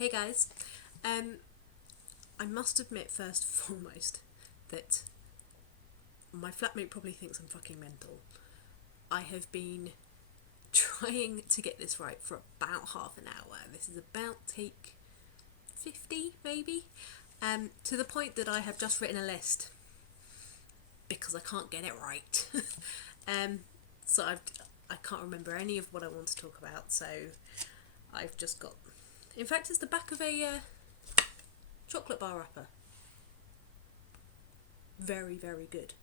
Hey guys, I must admit first and foremost that my flatmate probably thinks I'm fucking mental. I have been trying to get this right for about half an hour. This is about take 50 maybe, to the point that I have just written a list because I can't get it right. So I can't remember any of what I want to talk about, so I've just got... In fact, it's the back of a chocolate bar wrapper. Very, very good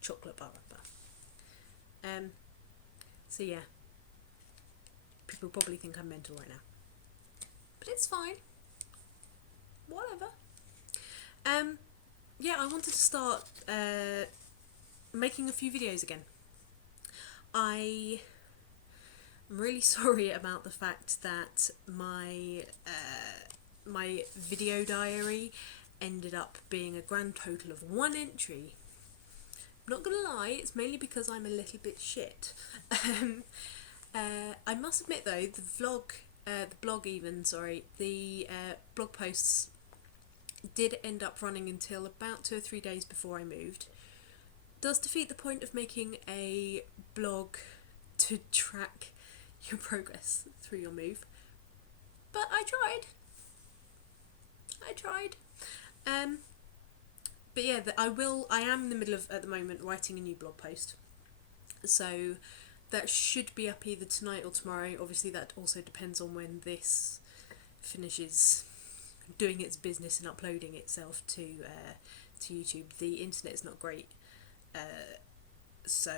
chocolate bar wrapper. So yeah, people probably think I'm mental right now, but it's fine. Whatever. Yeah, I wanted to start making a few videos again. I'm really sorry about the fact that my video diary ended up being a grand total of 1 entry. Not gonna lie, it's mainly because I'm a little bit shit. I must admit though, the blog posts did end up running until about 2 or 3 days before I moved. Does defeat the point of making a blog to track your progress through your move, but I tried. But yeah, I am in the middle of, at the moment, writing a new blog post, so that should be up either tonight or tomorrow. Obviously that also depends on when this finishes doing its business and uploading itself to YouTube. The internet is not great, so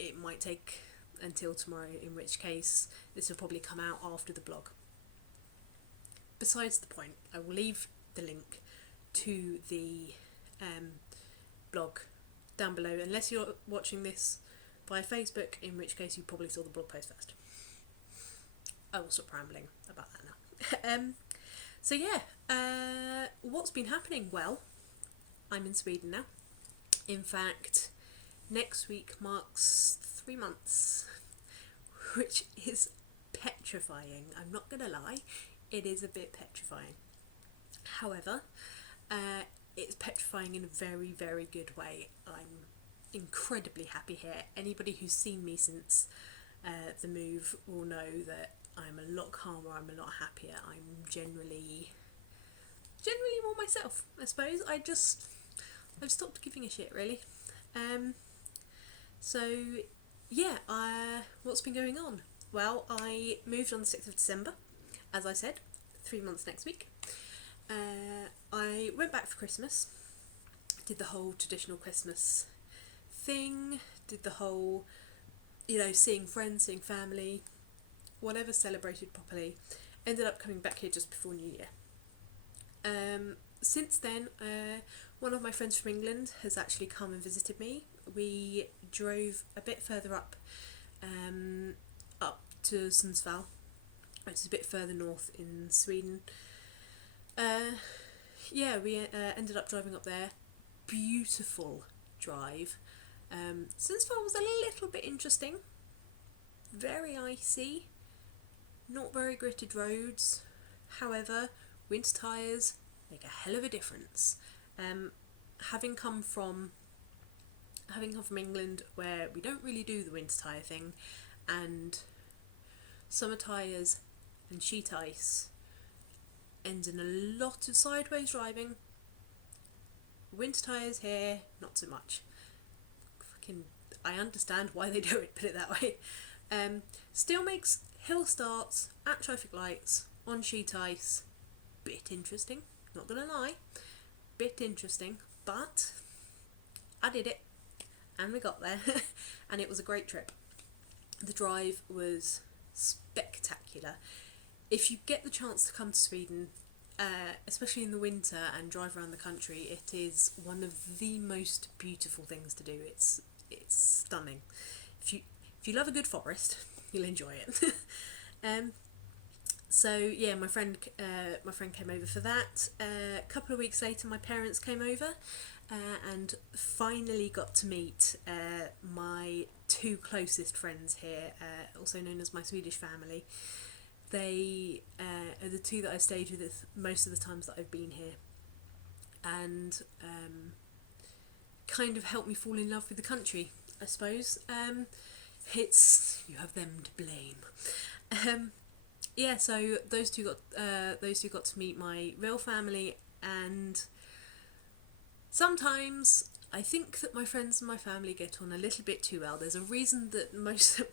it might take until tomorrow, in which case this will probably come out after the blog. Besides the point, I will leave the link to the blog down below, unless you're watching this via Facebook, in which case you probably saw the blog post first. I will stop rambling about that now. So yeah, what's been happening? Well, I'm in Sweden now. In fact, next week marks 3 months, which is petrifying. I'm not gonna lie, it is a bit petrifying. However, it's petrifying in a very, very good way. I'm incredibly happy here. Anybody who's seen me since the move will know that I'm a lot calmer, I'm a lot happier, I'm generally more myself, I suppose. I've stopped giving a shit, really. So yeah, what's been going on? Well, I moved on the 6th of December, as I said, 3 months next week. I went back for Christmas, did the whole traditional Christmas thing, did the whole, seeing friends, seeing family, whatever, celebrated properly. Ended up coming back here just before New Year. Since then, one of my friends from England has actually come and visited me. We drove a bit further up to Sundsvall, which is a bit further north in Sweden. Yeah, we ended up driving up there. Beautiful drive. Sundsvall was a little bit interesting. Very icy. Not very gritted roads. However, winter tyres make a hell of a difference. Having come from England, where we don't really do the winter tyre thing, and summer tyres and sheet ice ends in a lot of sideways driving. Winter tyres here, not so much. I understand why they do it, put it that way. Still makes hill starts at traffic lights on sheet ice bit interesting, not gonna lie, bit interesting, but I did it and we got there and it was a great trip. The drive was spectacular. If you get the chance to come to Sweden, especially in the winter, and drive around the country, it is one of the most beautiful things to do. It's stunning. If you love a good forest, you'll enjoy it. So yeah, my friend came over for that. A couple of weeks later, my parents came over and finally got to meet my 2 closest friends here, also known as my Swedish family. they are the two that I've stayed with most of the times that I've been here, and kind of helped me fall in love with the country, I suppose. It's, you have them to blame. Yeah, so those two got to meet my real family, and sometimes I think that my friends and my family get on a little bit too well. There's a reason that most of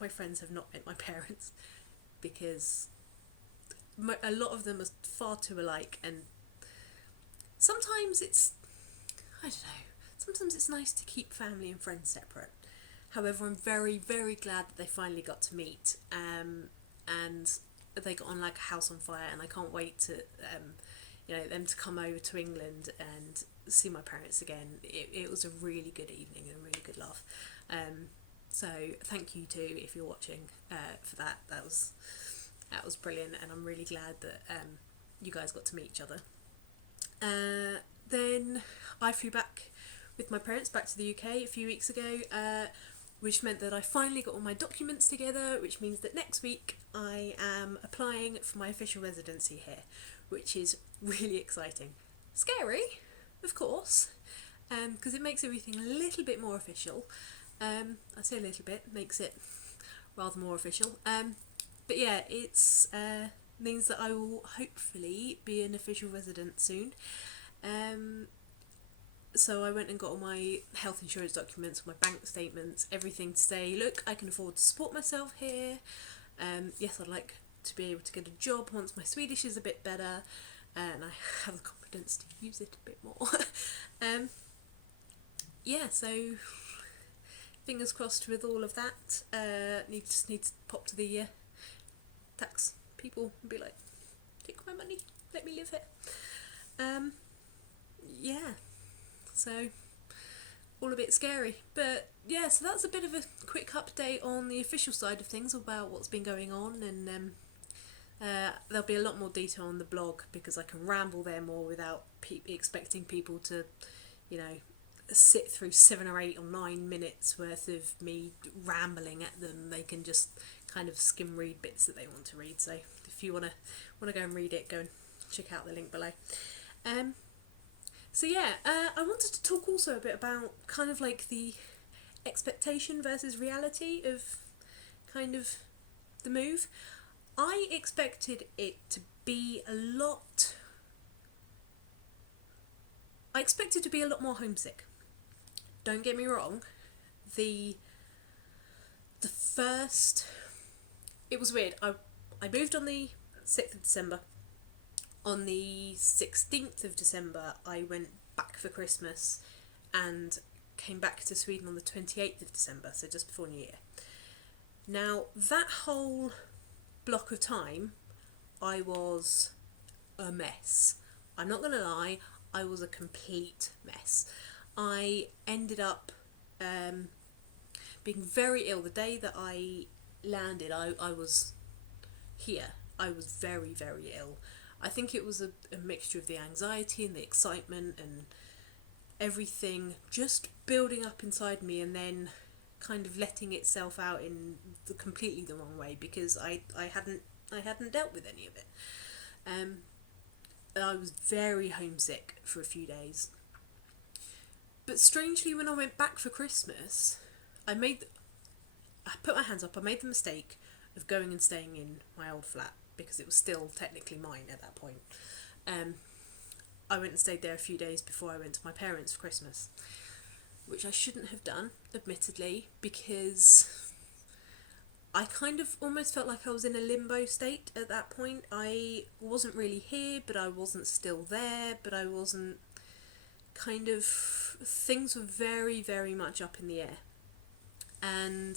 my friends have not met my parents, because a lot of them are far too alike, and sometimes it's, I don't know, sometimes it's nice to keep family and friends separate. However, I'm very, very glad that they finally got to meet, and they got on like a house on fire, and I can't wait to them to come over to England and see my parents again. It was a really good evening and a really good laugh. So thank you too, if you're watching, for that. That was brilliant, and I'm really glad that you guys got to meet each other. Then I flew back with my parents back to the UK a few weeks ago, which meant that I finally got all my documents together, which means that next week I am applying for my official residency here, which is really exciting. Scary, of course, because it makes everything a little bit more official. I say a little bit, makes it rather more official. But yeah, it's means that I will hopefully be an official resident soon. So I went and got all my health insurance documents, my bank statements, everything to say, look, I can afford to support myself here. Yes, I'd like to be able to get a job once my Swedish is a bit better, and I have the confidence to use it a bit more. Yeah, so fingers crossed with all of that. Need to pop to the tax people and be like, take my money, let me live here. Yeah, so all a bit scary, but yeah, so that's a bit of a quick update on the official side of things about what's been going on, and there'll be a lot more detail on the blog, because I can ramble there more without expecting people to, sit through 7 or 8 or 9 minutes worth of me rambling at them. They can just kind of skim read bits that they want to read. So if you want to go and read it, go and check out the link below. So yeah, I wanted to talk also a bit about kind of like the expectation versus reality of kind of the move. I expected it to be a lot more homesick. Don't get me wrong. The first, it was weird. I moved on the 6th of December. On the 16th of December, I went back for Christmas and came back to Sweden on the 28th of December, so just before New Year. Now, that whole block of time, I was a mess. I'm not going to lie, I was a complete mess. I ended up being very ill. The day that I landed, I was here. I was very, very ill. I think it was a mixture of the anxiety and the excitement and everything just building up inside me, and then kind of letting itself out in completely the wrong way, because I hadn't dealt with any of it. I was very homesick for a few days. But strangely, when I went back for Christmas, I put my hands up. I made the mistake of going and staying in my old flat, because it was still technically mine at that point. I went and stayed there a few days before I went to my parents for Christmas, which I shouldn't have done, admittedly, because I kind of almost felt like I was in a limbo state at that point. I wasn't really here, but I wasn't still there, but I wasn't kind of... Things were very, very much up in the air. And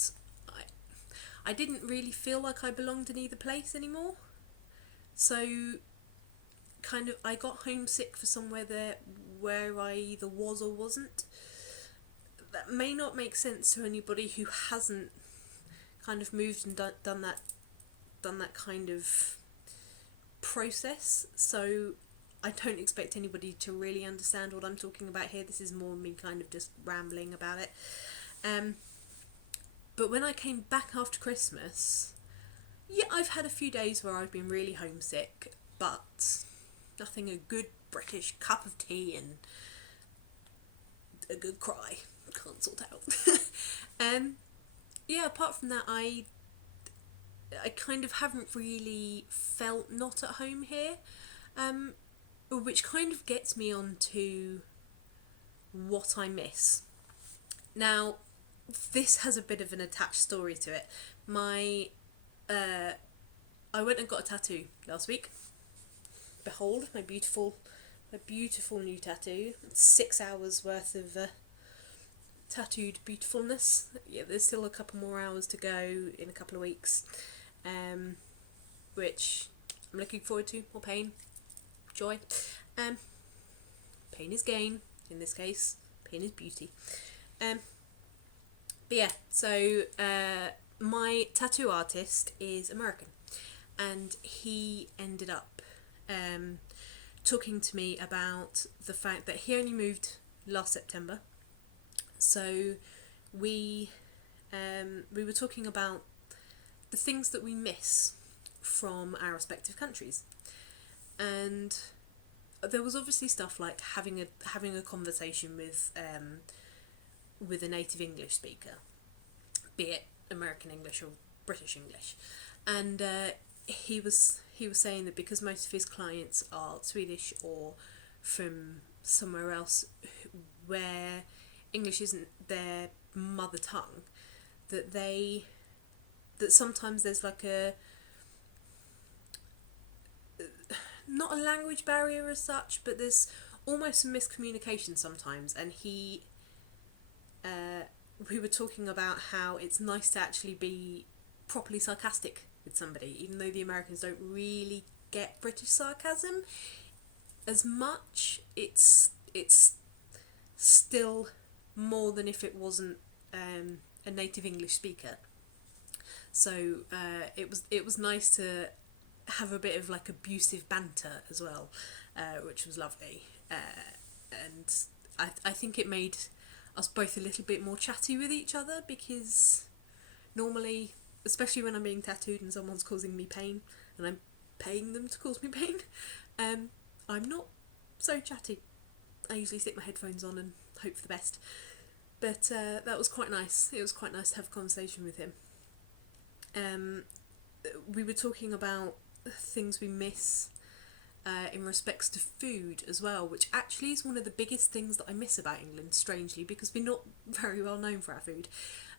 I didn't really feel like I belonged in either place anymore. So kind of I got homesick for somewhere there where I either was or wasn't. That may not make sense to anybody who hasn't kind of moved and done that kind of process. So I don't expect anybody to really understand what I'm talking about here. This is more me kind of just rambling about it. But when I came back after Christmas, yeah, I've had a few days where I've been really homesick, but nothing a good British cup of tea and a good cry can't sort out. Yeah, apart from that, I kind of haven't really felt not at home here, which kind of gets me on to what I miss. Now, this has a bit of an attached story to it. I went and got a tattoo last week. Behold, my beautiful new tattoo. It's 6 hours worth of tattooed beautifulness. Yeah, there's still a couple more hours to go in a couple of weeks, which I'm looking forward to. More pain, joy. Pain is gain in this case. Pain is beauty. But yeah, so my tattoo artist is American, and he ended up talking to me about the fact that he only moved last September. So we were talking about the things that we miss from our respective countries, and there was obviously stuff like having a conversation with a native English speaker, be it American English or British English, and he was saying that because most of his clients are Swedish or from somewhere else where English isn't their mother tongue, that sometimes there's like not a language barrier as such, but there's almost some miscommunication sometimes. And we were talking about how it's nice to actually be properly sarcastic with somebody, even though the Americans don't really get British sarcasm as much. It's still more than if it wasn't a native English speaker. So it was nice to have a bit of like abusive banter as well, which was lovely, and I think it made us both a little bit more chatty with each other, because normally, especially when I'm being tattooed and someone's causing me pain and I'm paying them to cause me pain, I'm not so chatty. I usually stick my headphones on and hope for the best. But that was quite nice. It was quite nice to have a conversation with him. We were talking about things we miss in respects to food as well, which actually is one of the biggest things that I miss about England, strangely, because we're not very well known for our food.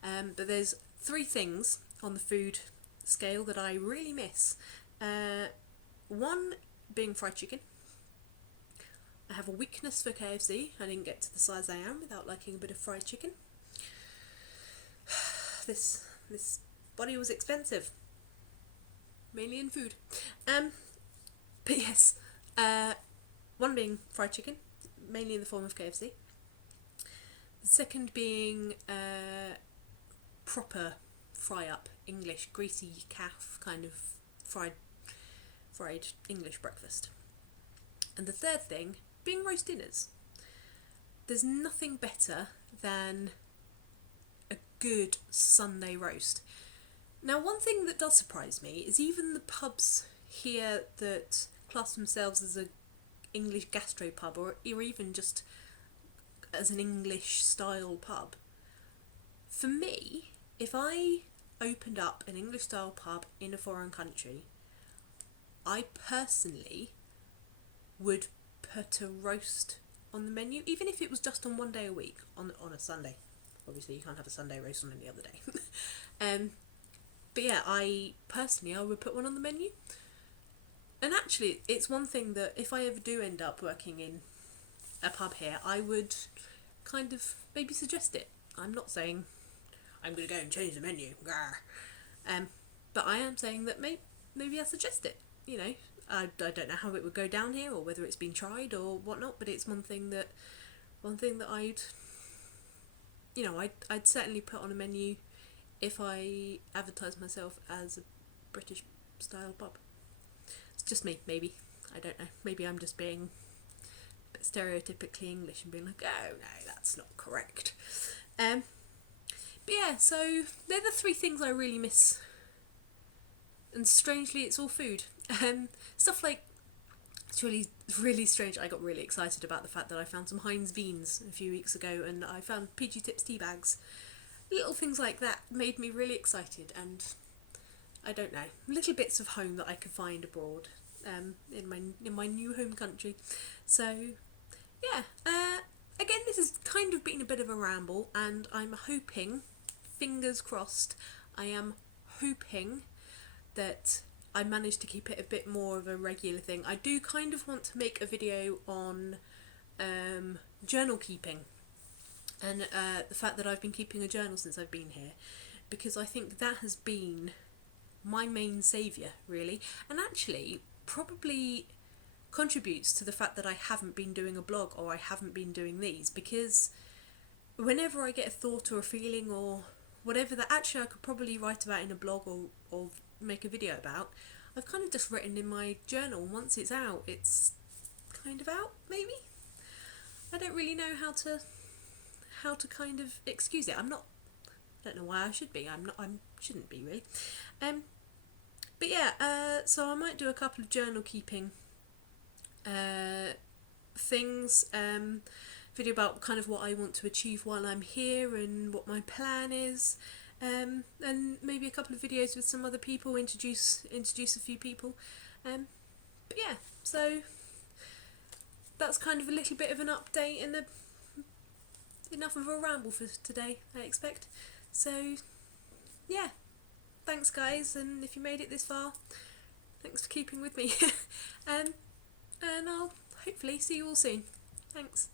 But there's 3 things on the food scale that I really miss. One being fried chicken. I have a weakness for KFC. I didn't get to the size I am without liking a bit of fried chicken. This body was expensive, mainly in food. But yes, one being fried chicken, mainly in the form of KFC. The second being proper fry up English, greasy calf kind of fried English breakfast. And the third thing being roast dinners. There's nothing better than a good Sunday roast. Now, one thing that does surprise me is even the pubs here that class themselves as an English gastropub, or even just as an English style pub. For me, if I opened up an English style pub in a foreign country, I personally would put a roast on the menu, even if it was just on one day a week, on a Sunday. Obviously you can't have a Sunday roast on any other day. But yeah, I would put one on the menu. And actually, it's one thing that if I ever do end up working in a pub here, I would kind of maybe suggest it. I'm not saying I'm going to go and change the menu, but I am saying that maybe I suggest it. You know, I don't know how it would go down here or whether it's been tried or whatnot, but it's one thing that I'd certainly put on a menu if I advertise myself as a British style pub. It's just me, maybe. I don't know. Maybe I'm just being a bit stereotypically English and being like, oh no, that's not correct. But yeah, so they're the 3 things I really miss and strangely it's all food. Stuff like, it's really strange. I got really excited about the fact that I found some Heinz beans a few weeks ago, and I found PG Tips tea bags. Little things like that made me really excited, and I don't know, little bits of home that I could find abroad, in my new home country. So yeah, again, this has kind of been a bit of a ramble, and I'm hoping, fingers crossed, I am hoping that I managed to keep it a bit more of a regular thing. I do kind of want to make a video on journal keeping, and the fact that I've been keeping a journal since I've been here, because I think that has been my main saviour, really, and actually probably contributes to the fact that I haven't been doing a blog, or I haven't been doing these, because whenever I get a thought or a feeling or whatever that actually I could probably write about in a blog or make a video about, I've kind of just written in my journal. Once it's out, it's kind of out, maybe. I don't really know how to kind of excuse it. I don't know why I should be. I shouldn't be, really. But yeah, so I might do a couple of journal keeping things, video about kind of what I want to achieve while I'm here and what my plan is, and maybe a couple of videos with some other people, introduce a few people, but yeah, so that's kind of a little bit of an update and enough of a ramble for today, I expect. So yeah, thanks guys, and if you made it this far, thanks for keeping with me. And I'll hopefully see you all soon. Thanks.